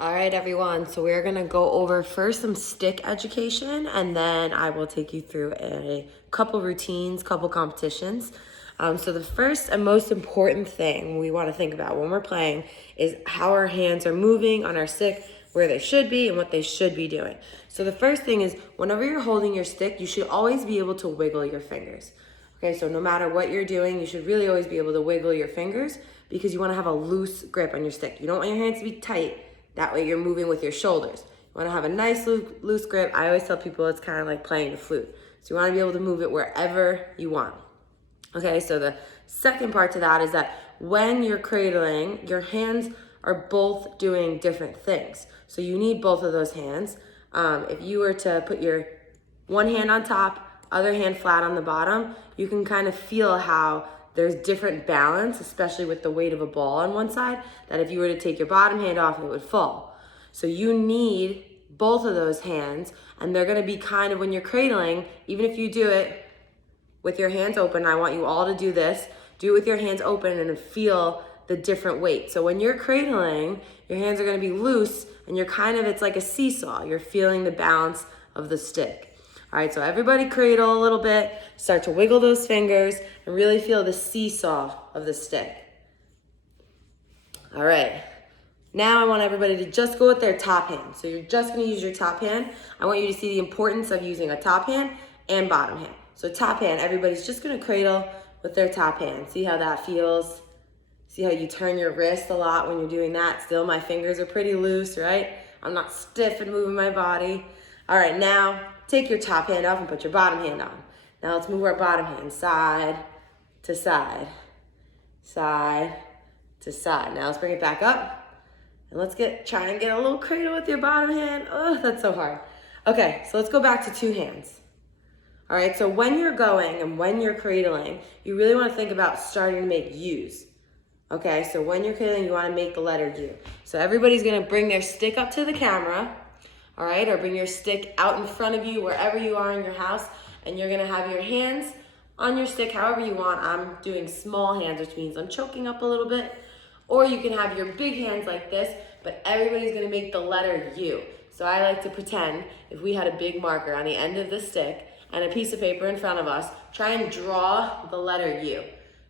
All right, everyone. So we're going to go over first some stick education, and then I will take you through a couple routines, couple competitions. So the first and most important thing we want to think about when we're playing is how our hands are moving on our stick, where they should be, and what they should be doing. So the first thing is whenever you're holding your stick, you should always be able to wiggle your fingers. Okay, so no matter what you're doing, you should really always be able to wiggle your fingers because you want to have a loose grip on your stick. You don't want your hands to be tight. That way you're moving with your shoulders. You want to have a nice loose grip. I always tell people it's kind of like playing the flute. So you want to be able to move it wherever you want. Okay, so the second part to that is that when you're cradling, your hands are both doing different things. So you need both of those hands. If you were to put your one hand on top, other hand flat on the bottom, you can kind of feel how there's different balance, especially with the weight of a ball on one side, that if you were to take your bottom hand off, it would fall. So you need both of those hands, and they're gonna be kind of, when you're cradling, even if you do it with your hands open, I want you all to do this, do it with your hands open and feel the different weight. So when you're cradling, your hands are gonna be loose, and you're kind of, it's like a seesaw. You're feeling the balance of the stick. All right, so everybody cradle a little bit, start to wiggle those fingers, and really feel the seesaw of the stick. All right, now I want everybody to just go with their top hand. So you're just gonna use your top hand. I want you to see the importance of using a top hand and bottom hand. So top hand, everybody's just gonna cradle with their top hand. See how that feels? See how you turn your wrist a lot when you're doing that? Still, my fingers are pretty loose, right? I'm not stiff and moving my body. All right, now take your top hand off and put your bottom hand on. Now let's move our bottom hand side to side, side to side. Now let's bring it back up and let's try and get a little cradle with your bottom hand. Oh, that's so hard. Okay, so let's go back to two hands. All right, so when you're going and when you're cradling, you really want to think about starting to make U's. Okay, so when you're cradling, you want to make the letter U. So everybody's going to bring their stick up to the camera. All right, or bring your stick out in front of you wherever you are in your house, and you're gonna have your hands on your stick however you want. I'm doing small hands, which means I'm choking up a little bit, or you can have your big hands like this, but everybody's gonna make the letter U. So I like to pretend if we had a big marker on the end of the stick and a piece of paper in front of us, try and draw the letter U.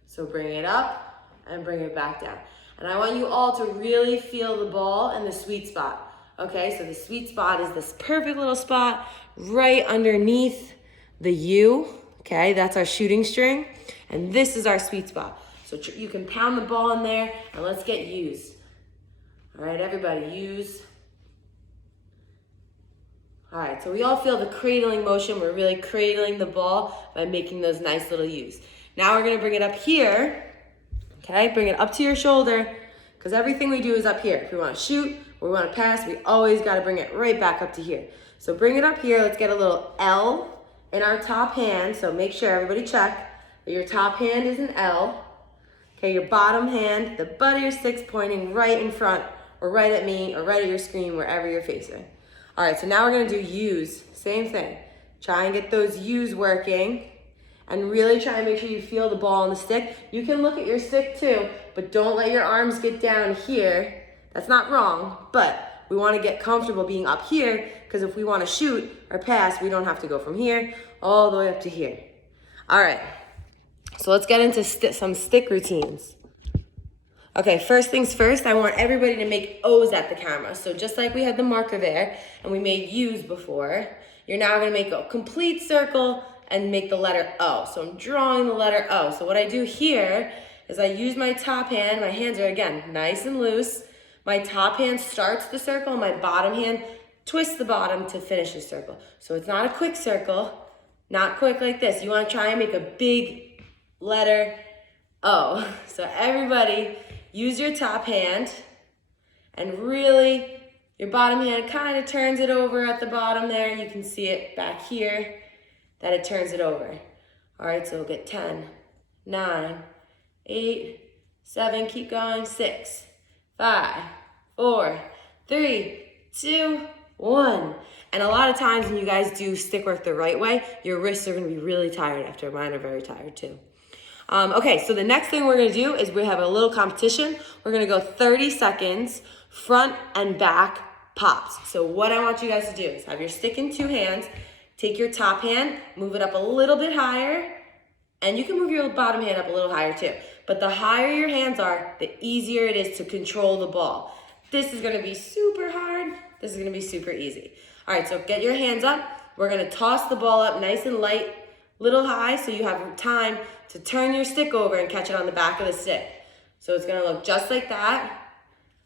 So bring it up and bring it back down. And I want you all to really feel the ball in the sweet spot. Okay, so the sweet spot is this perfect little spot right underneath the U. Okay, that's our shooting string. And this is our sweet spot. So you can pound the ball in there and let's get U's. All right, everybody, U's. All right, so we all feel the cradling motion. We're really cradling the ball by making those nice little U's. Now we're gonna bring it up here. Okay, bring it up to your shoulder because everything we do is up here. If we wanna shoot, we want to pass, we always got to bring it right back up to here. So bring it up here. Let's get a little L in our top hand. So make sure everybody check that your top hand is an L. Okay, your bottom hand, the butt of your stick's pointing right in front or right at me or right at your screen, wherever you're facing. All right, so now we're going to do U's. Same thing. Try and get those U's working and really try and make sure you feel the ball on the stick. You can look at your stick too, but don't let your arms get down here. That's not wrong, but we want to get comfortable being up here because if we want to shoot or pass, we don't have to go from here all the way up to here. All right, so let's get into some stick routines. Okay, first things first, I want everybody to make O's at the camera. So just like we had the marker there and we made U's before, you're now going to make a complete circle and make the letter O. So I'm drawing the letter O. So what I do here is I use my top hand. My hands are, again, nice and loose. My top hand starts the circle, my bottom hand twists the bottom to finish the circle. So it's not a quick circle, not quick like this. You want to try and make a big letter O. So everybody use your top hand and really your bottom hand kind of turns it over at the bottom there. You can see it back here that it turns it over. All right, so we'll get 10, 9, 8, 7, keep going, 6, 5, 4, 3, 2, 1. And a lot of times when you guys do stick work the right way, your wrists are going to be really tired after. Mine are very tired too. Okay, so the next thing we're gonna do is we have a little competition. We're gonna go 30 seconds, front and back pops. So what I want you guys to do is have your stick in 2 hands, take your top hand, move it up a little bit higher, and you can move your bottom hand up a little higher too. But the higher your hands are, the easier it is to control the ball. This is gonna be super hard. This is gonna be super easy. All right, so get your hands up. We're gonna toss the ball up nice and light, little high, so you have time to turn your stick over and catch it on the back of the stick. So it's gonna look just like that.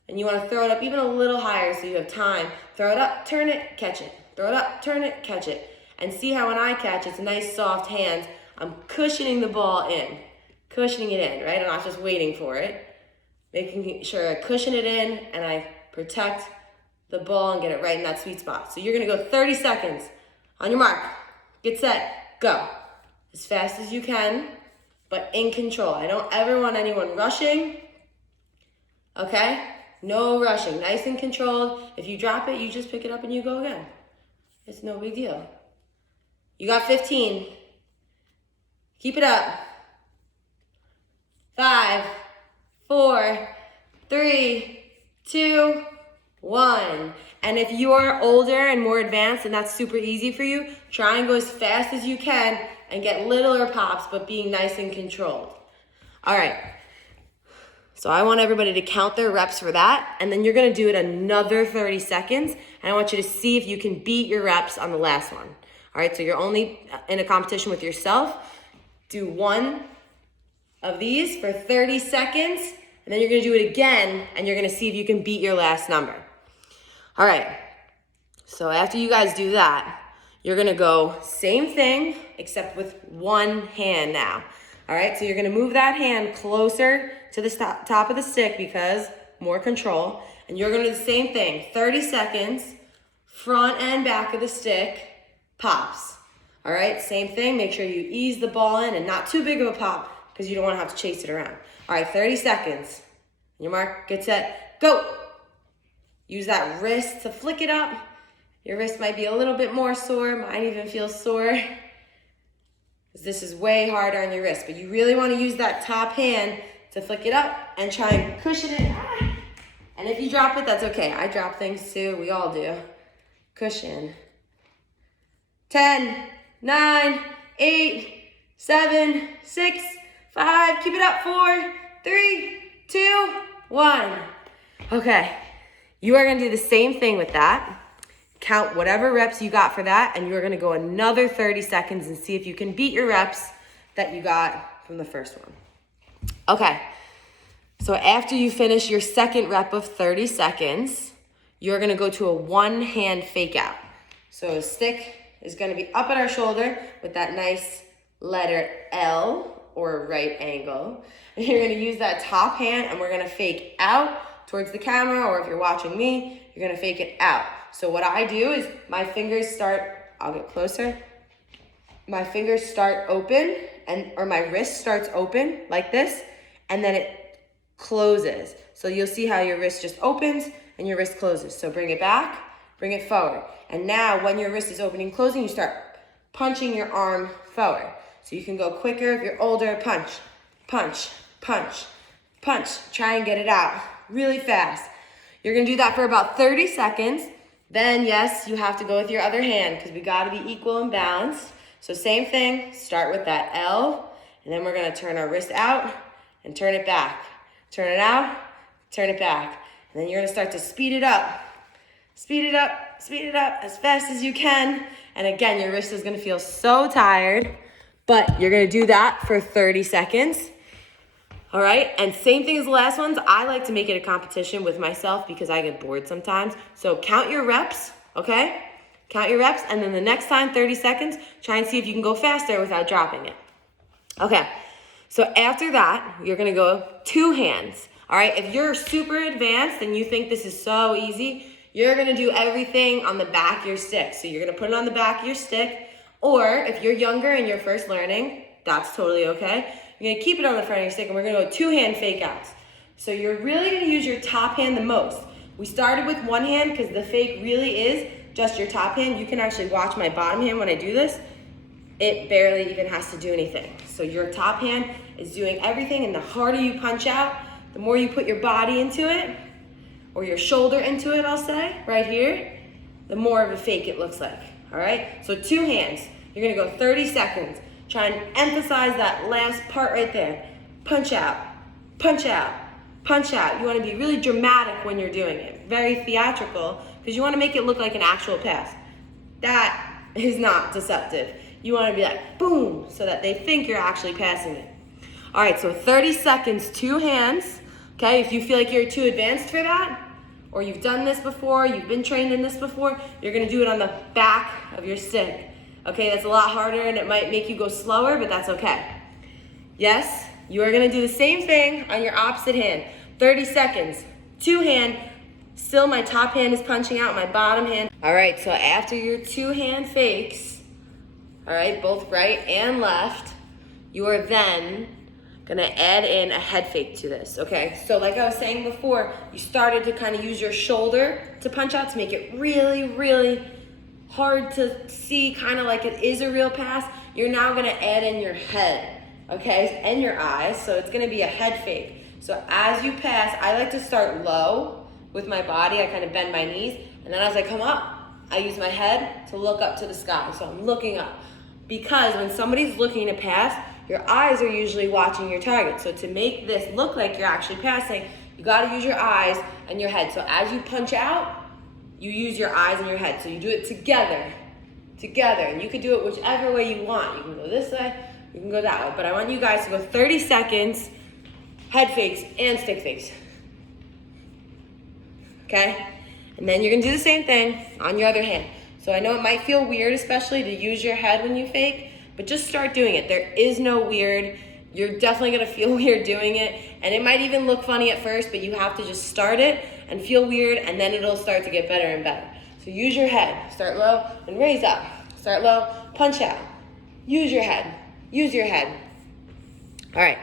And you wanna throw it up even a little higher so you have time. Throw it up, turn it, catch it. Throw it up, turn it, catch it. And see how when I catch, it's nice soft hands. I'm cushioning the ball in. Cushioning it in, right? I'm not just waiting for it. Making sure I cushion it in and I protect the ball and get it right in that sweet spot. So you're gonna go 30 seconds. On your mark, get set, go. As fast as you can, but in control. I don't ever want anyone rushing, okay? No rushing, nice and controlled. If you drop it, you just pick it up and you go again. It's no big deal. You got 15. Keep it up. 5, 4, 3, 2, 1. And if you are older and more advanced and that's super easy for you, try and go as fast as you can and get littler pops, but being nice and controlled. All right. So I want everybody to count their reps for that, and then you're gonna do it another 30 seconds, and I want you to see if you can beat your reps on the last one. All right, so you're only in a competition with yourself. Do one of these for 30 seconds, and then you're gonna do it again, and you're gonna see if you can beat your last number. All right, so after you guys do that, you're gonna go same thing, except with one hand now. All right, so you're gonna move that hand closer to the top of the stick because more control. And you're gonna do the same thing, 30 seconds, front and back of the stick, pops. All right, same thing, make sure you ease the ball in and not too big of a pop because you don't wanna have to chase it around. All right, 30 seconds. Your mark, get set, go. Use that wrist to flick it up. Your wrist might be a little bit more sore, mine even feels sore. This is way harder on your wrist, but you really want to use that top hand to flick it up and try and cushion it. And if you drop it, that's okay. I drop things too, we all do. Cushion. 10, 9, 8, 7, 6, 5, keep it up, 4, 3, 2, 1. Okay, you are gonna do the same thing with that. Count whatever reps you got for that, and you're gonna go another 30 seconds and see if you can beat your reps that you got from the first one. Okay, so after you finish your second rep of 30 seconds, you're gonna go to a one-hand fake out. So a stick is gonna be up at our shoulder with that nice letter L or right angle. And you're gonna use that top hand and we're gonna fake out towards the camera, or if you're watching me, you're gonna fake it out. So what I do is my fingers start, I'll get closer. My fingers start open or my wrist starts open like this, and then it closes. So you'll see how your wrist just opens and your wrist closes. So bring it back, bring it forward. And now when your wrist is opening and closing, you start punching your arm forward. So you can go quicker if you're older, punch, punch, punch, punch. Try and get it out really fast. You're gonna do that for about 30 seconds. Then yes, you have to go with your other hand because we gotta be equal and balanced. So same thing, start with that L, and then we're gonna turn our wrist out and turn it back. Turn it out, turn it back. And then you're gonna start to speed it up. Speed it up as fast as you can. And again, your wrist is gonna feel so tired, but you're gonna do that for 30 seconds. All right, and same thing as the last ones. I like to make it a competition with myself because I get bored sometimes. So count your reps, okay? Count your reps, and then the next time, 30 seconds, try and see if you can go faster without dropping it. Okay, so after that, you're gonna go two hands. All right, if you're super advanced and you think this is so easy, you're gonna do everything on the back of your stick. So you're gonna put it on the back of your stick, or if you're younger and you're first learning, that's totally okay. You're gonna keep it on the front of your stick and we're gonna go two-hand fake outs. So you're really gonna use your top hand the most. We started with one hand because the fake really is just your top hand. You can actually watch my bottom hand when I do this. it barely even has to do anything. So your top hand is doing everything, and the harder you punch out, the more you put your body into it, or your shoulder into it, I'll say, right here, the more of a fake it looks like, all right? So 2 hands, you're gonna go 30 seconds. Try and emphasize that last part right there. Punch out, punch out, punch out. You wanna be really dramatic when you're doing it, very theatrical, because you wanna make it look like an actual pass. That is not deceptive. You wanna be like, boom, so that they think you're actually passing it. All right, so 30 seconds, 2 hands, okay? If you feel like you're too advanced for that, or you've done this before, you've been trained in this before, you're gonna do it on the back of your stick. Okay, that's a lot harder and it might make you go slower, but that's okay. Yes, you are gonna do the same thing on your opposite hand. 30 seconds, 2 hand, still my top hand is punching out, my bottom hand. All right, so after your 2 hand fakes, all right, both right and left, you are then gonna add in a head fake to this, okay? So like I was saying before, you started to kind of use your shoulder to punch out to make it really, really hard to see, kind of like it is a real pass. You're now gonna add in your head, okay, and your eyes, so it's gonna be a head fake. So as you pass, I like to start low with my body. I kind of bend my knees, and then as I come up, I use my head to look up to the sky. So I'm looking up. Because when somebody's looking to pass, your eyes are usually watching your target. So to make this look like you're actually passing, you gotta use your eyes and your head. So as you punch out, you use your eyes and your head. So you do it together. And you can do it whichever way you want. You can go this way, you can go that way. But I want you guys to go 30 seconds, head fakes and stick fakes. Okay? And then you're gonna do the same thing on your other hand. So I know it might feel weird, especially to use your head when you fake, but just start doing it. There is no weird. You're definitely gonna feel weird doing it, and it might even look funny at first, but you have to just start it and feel weird, and then it'll start to get better and better. So use your head, start low and raise up. Start low, punch out. Use your head, use your head. All right,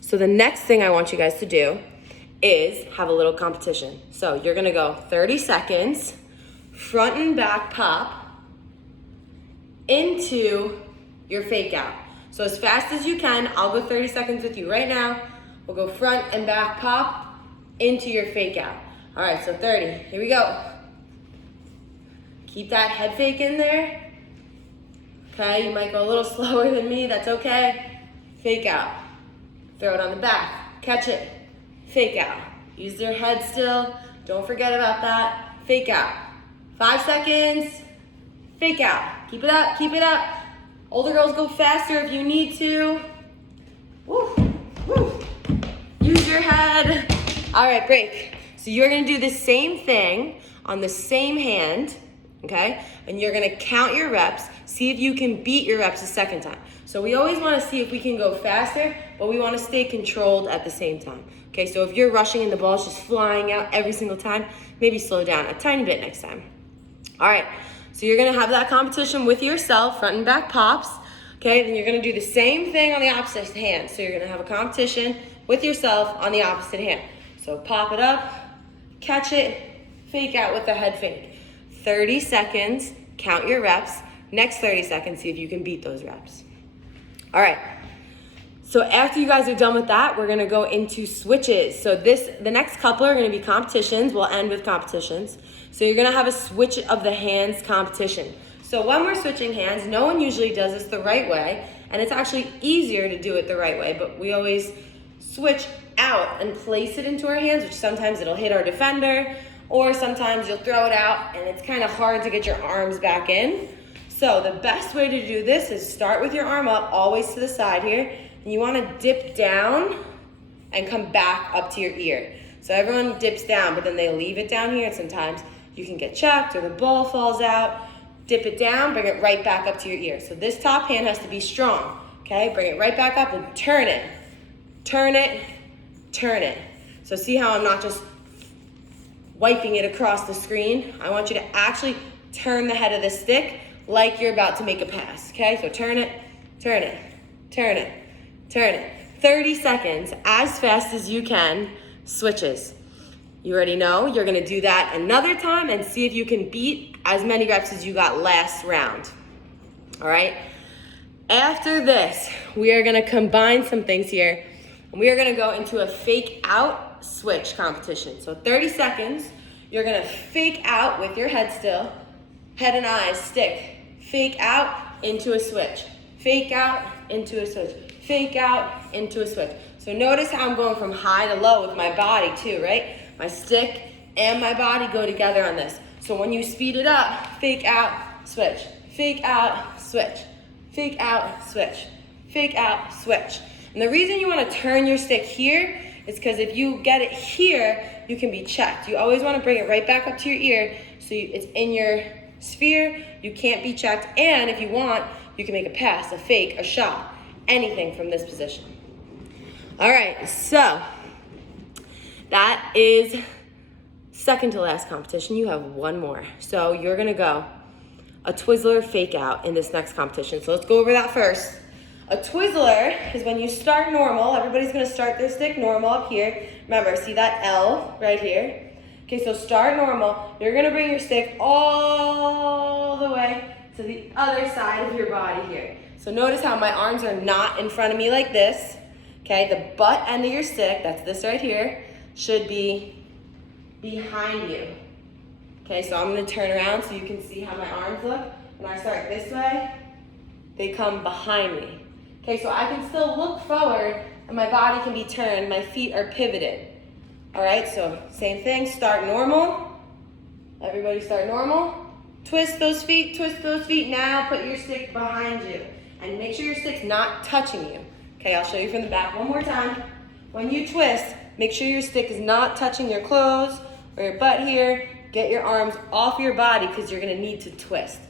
so the next thing I want you guys to do is have a little competition. So you're gonna go 30 seconds, front and back pop into your fake out. So as fast as you can, I'll go 30 seconds with you right now. We'll go front and back pop into your fake out. All right, so 30, here we go. Keep that head fake in there. Okay, you might go a little slower than me, that's okay. Fake out, throw it on the back, catch it, fake out. Use your head still, don't forget about that. Fake out, 5 seconds, fake out. Keep it up, keep it up. Older girls go faster if you need to. Woo, woo. Use your head. All right, break. So you're gonna do the same thing on the same hand, okay? And you're gonna count your reps, see if you can beat your reps a second time. So we always wanna see if we can go faster, but we wanna stay controlled at the same time. Okay, so if you're rushing and the ball's just flying out every single time, maybe slow down a tiny bit next time. All right, so you're gonna have that competition with yourself, front and back pops. Okay, then you're gonna do the same thing on the opposite hand. So you're gonna have a competition with yourself on the opposite hand. So pop it up, catch it, fake out with the head fake. 30 seconds, count your reps. Next 30 seconds, see if you can beat those reps. All right, so after you guys are done with that, we're gonna go into switches. So the next couple are gonna be competitions. We'll end with competitions. So you're gonna have a switch of the hands competition. So when we're switching hands, no one usually does this the right way, and it's actually easier to do it the right way, but we always switch out and place it into our hands, which sometimes it'll hit our defender, or sometimes you'll throw it out and it's kind of hard to get your arms back in. So the best way to do this is start with your arm up, always to the side here, and you wanna dip down and come back up to your ear. So everyone dips down, but then they leave it down here, and sometimes you can get checked or the ball falls out. Dip it down, bring it right back up to your ear. So this top hand has to be strong, okay? Bring it right back up and turn it, turn it, turn it. So see how I'm not just wiping it across the screen? I want you to actually turn the head of the stick like you're about to make a pass, okay? So turn it, turn it, turn it, turn it. 30 seconds, as fast as you can, switches. You already know, you're gonna do that another time and see if you can beat as many reps as you got last round, all right? After this, we are gonna combine some things here. And we are gonna go into a fake out switch competition. So 30 seconds, you're gonna fake out with your head still, head and eyes, stick, fake out into a switch, fake out into a switch, fake out into a switch. So notice how I'm going from high to low with my body too, right? My stick and my body go together on this. So when you speed it up, fake out, switch, fake out, switch, fake out, switch, fake out, switch. And the reason you want to turn your stick here is because if you get it here, you can be checked. You always want to bring it right back up to your ear so it's in your sphere, you can't be checked, and if you want, you can make a pass, a fake, a shot, anything from this position. All right, so that is second to last competition. You have one more. So you're gonna go a Twizzler fake out in this next competition. So let's go over that first. A Twizzler is when you start normal. Everybody's gonna start their stick normal up here. Remember, see that L right here? Okay, so start normal. You're gonna bring your stick all the way to the other side of your body here. So notice how my arms are not in front of me like this. Okay, the butt end of your stick, that's this right here, should be behind you. Okay, so I'm gonna turn around so you can see how my arms look. When I start this way, they come behind me. Okay, so I can still look forward and my body can be turned, my feet are pivoted. All right, so same thing, start normal. Everybody start normal. Twist those feet, now put your stick behind you. And make sure your stick's not touching you. Okay, I'll show you from the back one more time. When you twist, make sure your stick is not touching your clothes or your butt here. Get your arms off your body because you're gonna need to twist.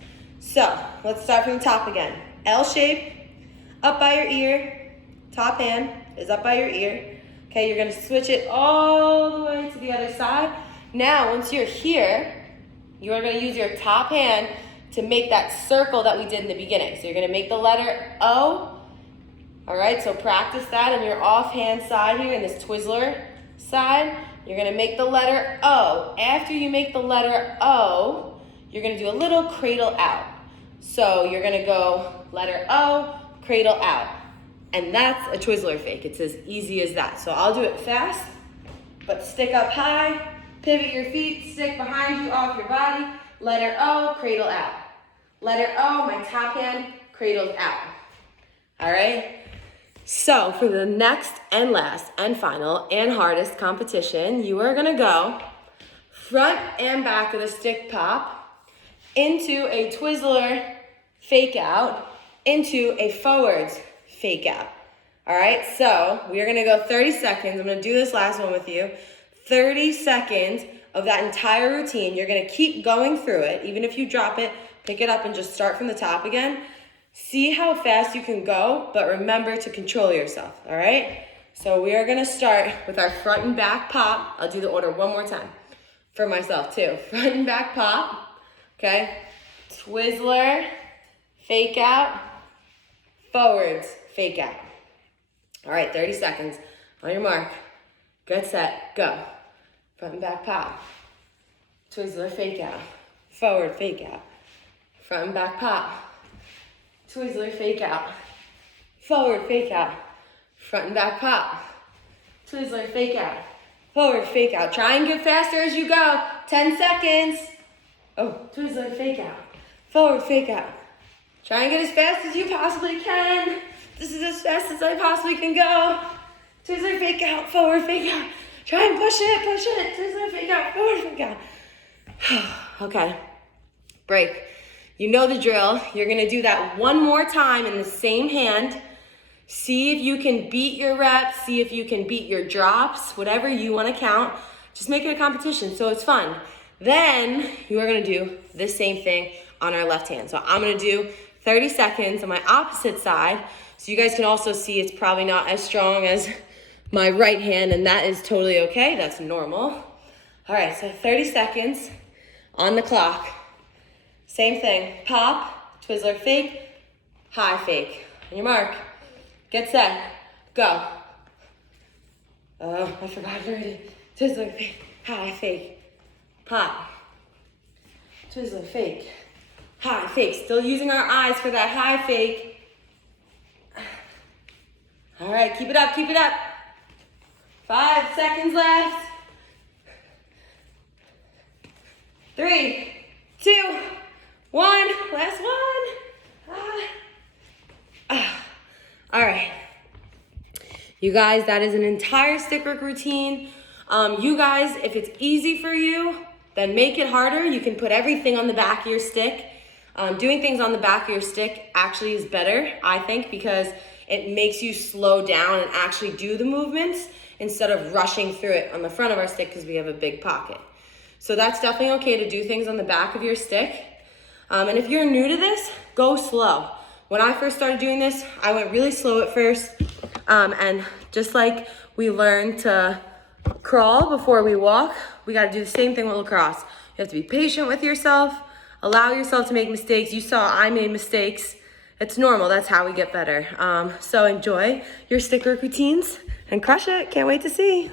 So, let's start from the top again. L shape, up by your ear, top hand is up by your ear. Okay, you're gonna switch it all the way to the other side. Now, once you're here, you are gonna use your top hand to make that circle that we did in the beginning. So you're gonna make the letter O. All right, so practice that in your offhand side here, in this Twizzler side. You're gonna make the letter O. After you make the letter O, you're gonna do a little cradle out. So you're gonna go letter O, cradle out. And that's a Twizzler fake. It's as easy as that. So I'll do it fast, but stick up high, pivot your feet, stick behind you, off your body, letter O, cradle out. Letter O, my top hand cradles out. All right? So for the next and last and final and hardest competition, you are gonna go front and back of the stick pop into a Twizzler fake out, into a forwards fake out. All right, so we are gonna go 30 seconds. I'm gonna do this last one with you. 30 seconds of that entire routine. You're gonna keep going through it. Even if you drop it, pick it up and just start from the top again. See how fast you can go, but remember to control yourself, all right? So we are gonna start with our front and back pop. I'll do the order one more time for myself too. Front and back pop, okay? Twizzler, fake out, forwards, fake out. All right, 30 seconds. On your mark, get set, go. Front and back pop. Twizzler, fake out. Forward, fake out. Front and back pop. Twizzler, fake out. Forward, fake out. Front and back pop. Twizzler, fake out. Forward, fake out. Try and get faster as you go. 10 seconds. Oh, Twizzler, fake out. Forward, fake out. Try and get as fast as you possibly can. This is as fast as I possibly can go. Twizzler, fake out. Forward, fake out. Try and push it. Twizzler, fake out. Forward, fake out. Okay. Break. You know the drill. You're gonna do that one more time in the same hand. See if you can beat your reps, see if you can beat your drops, whatever you wanna count. Just make it a competition so it's fun. Then you are gonna do the same thing on our left hand. So I'm gonna do 30 seconds on my opposite side. So you guys can also see it's probably not as strong as my right hand, and that is totally okay, that's normal. All right, so 30 seconds on the clock. Same thing, pop, Twizzler fake, high fake. On your mark, get set, go. Oh, I forgot already. Twizzler fake, high fake, pop. Twizzler fake, high fake. Still using our eyes for that high fake. All right, keep it up, keep it up. 5 seconds left. 3, 2, 1. Last one. All right. You guys, that is an entire stick work routine. You guys, if it's easy for you, then make it harder. You can put everything on the back of your stick. Doing things on the back of your stick actually is better, I think, because it makes you slow down and actually do the movements instead of rushing through it on the front of our stick because we have a big pocket. So that's definitely okay to do things on the back of your stick. And if you're new to this, go slow. When I first started doing this, I went really slow at first. And just like we learn to crawl before we walk, we gotta do the same thing with lacrosse. You have to be patient with yourself, allow yourself to make mistakes. You saw I made mistakes. It's normal, that's how we get better. So enjoy your stick work routines and crush it. Can't wait to see.